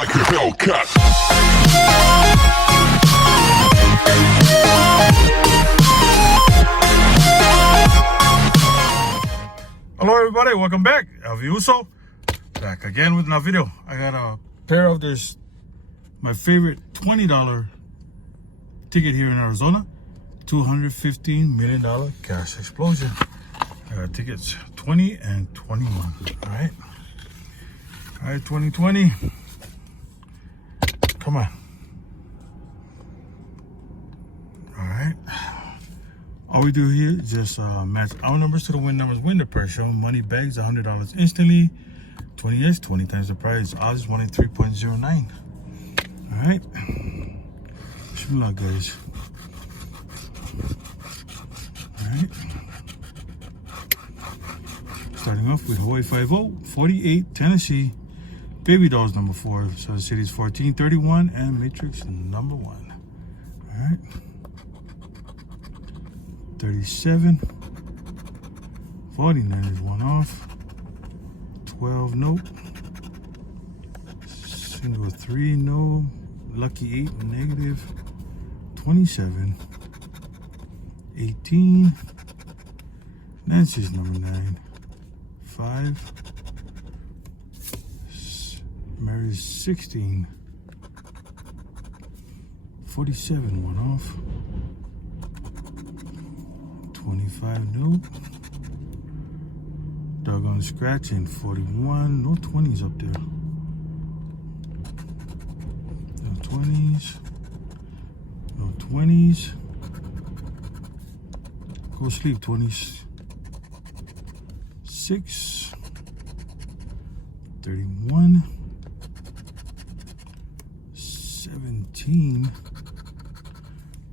like a Hellcat. Hello everybody, welcome back. Uso, back again with another video. I got a pair of this, my favorite $20 ticket here in Arizona. $215 million cash explosion. I got tickets 20 and 21. All right, 2020. Come on. All right. All we do here is just match our numbers to the win numbers. Win the price show. Money bags $100 instantly. 20x, 20 times the price. Odds 1 in 3.09. All right. Wish me luck, guys. All right. Starting off with Hawaii 50, 48, Tennessee. Baby Dolls number 4. So the city's 14, 31, and Matrix number 1. All right. 37, 49 is one off, 12 no, single 3 no, lucky 8 negative, 27, 18, Nancy's number 9, 5, Mary's 16, 47 one off, 25 no, doggone scratching 41, no 20s up there, no 20s, no 20s, go sleep 20s, 6, 31, 17,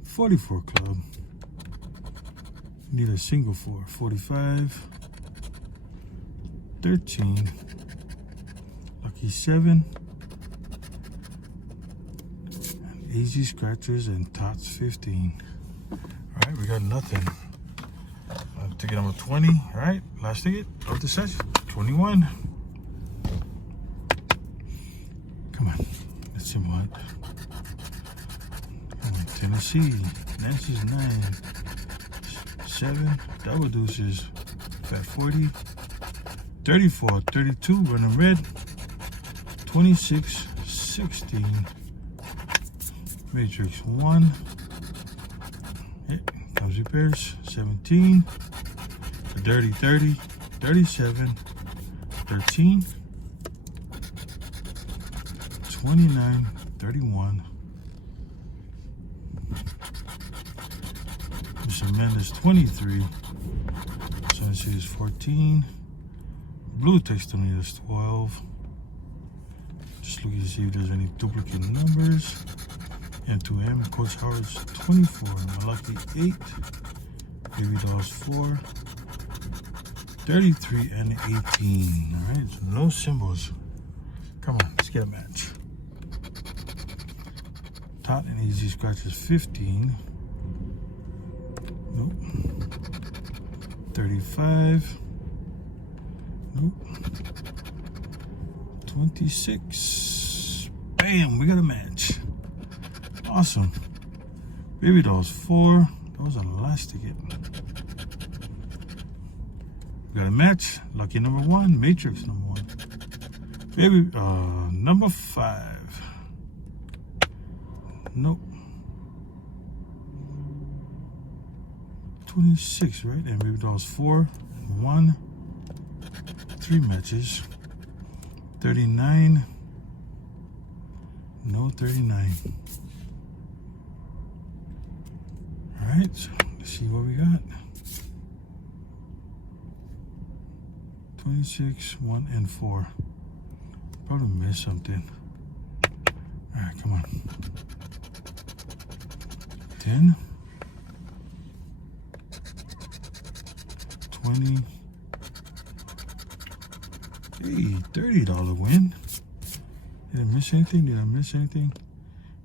44 club. Need a single 4, 45, 13, lucky 7, and easy scratchers and tots 15. All right, we got nothing. Ticket number 20. All right, last ticket of the session, 21. Come on, let's see what. Tennessee, Nancy's 9. 7, double deuces, fat 40, 34, 32, running red, 26, 16, Matrix 1, comes repairs, 17, the dirty 30, 37, 13, 29, 31, Amanda's 23, Sunset is 14, Blue text to me is 12, just looking to see if there's any duplicate numbers, M2M, Coach Howard's 24, Malaki 8, Baby Dolls 4, 33 and 18, all right, so no symbols, come on, let's get a match. Tot and easy scratches 15, nope. 35. Nope. 26. Bam, we got a match. Awesome. Baby Dolls 4. That was a last ticket. We got a match. Lucky number 1. Matrix number 1. Baby number 5. Nope. 26, right? And Baby Dolls 4 and 1, 3 matches. 39, no 39. All right, so let's see what we got. 26, 1 and 4. Probably missed something. All right, come on. 10. 20. Hey, $30 win. Did I miss anything?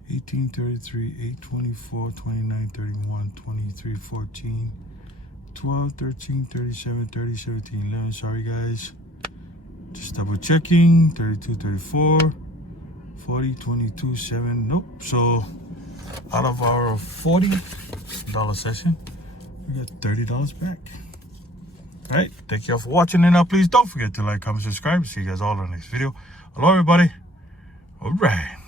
18, 33, 8, 24, 29, 31, 23, 14, 12, 13, 37, 30, 17, 11. Sorry, guys. Just double checking. 32, 34, 40, 22, 7. Nope. So out of our $40 session, we got $30 back. All right. Thank you all for watching. And now please don't forget to like, comment, subscribe. See you guys all in the next video. Hello, everybody. All right.